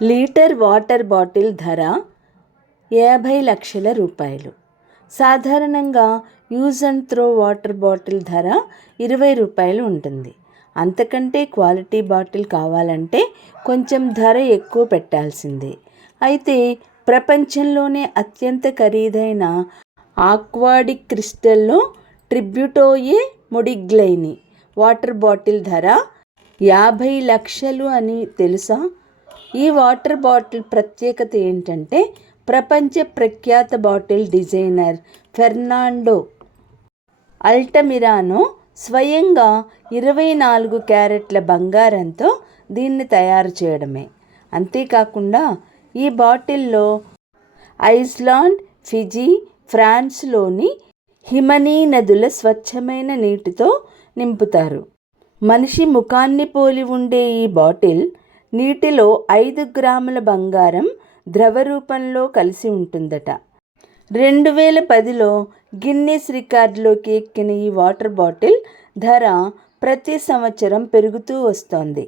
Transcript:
Litre water bottle ధర 50 లక్షల రూపాయలు. సాధారణంగా use and throw water bottle ధర 20 రూపాయలు ఉంటుంది. అంతకంటే క్వాలిటీ బాటిల్ కావాలంటే కొంచెం ధర ఎక్కువ పెట్టాల్సిందే. అయితే ప్రపంచంలోనే అత్యంత ఖరీదైన ఆక్వాటిక్ క్రిస్టల్లో ట్రిబ్యూటోయే మొడిగ్లైని వాటర్ బాటిల్ ధర 50 లక్షలు అని తెలుసా? ఈ వాటర్ బాటిల్ ప్రత్యేకత ఏంటంటే ప్రపంచ ప్రఖ్యాత బాటిల్ డిజైనర్ ఫెర్నాండో అల్టమిరానో స్వయంగా 24 క్యారెట్ల బంగారంతో దీన్ని తయారు చేయడమే. అంతేకాకుండా ఈ బాటిల్లో ఐస్లాండ్, ఫిజీ, ఫ్రాన్స్లోని హిమనీ నదుల స్వచ్ఛమైన నీటితో నింపుతారు. మనిషి ముఖాన్ని పోలి ఉండే ఈ బాటిల్ నీటిలో 5 గ్రాముల బంగారం ద్రవ రూపంలో కలిసి ఉంటుందట. 2010లో గిన్నెస్ రికార్డులోకి ఎక్కిన ఈ వాటర్ బాటిల్ ధర ప్రతి సంవత్సరం పెరుగుతూ వస్తోంది.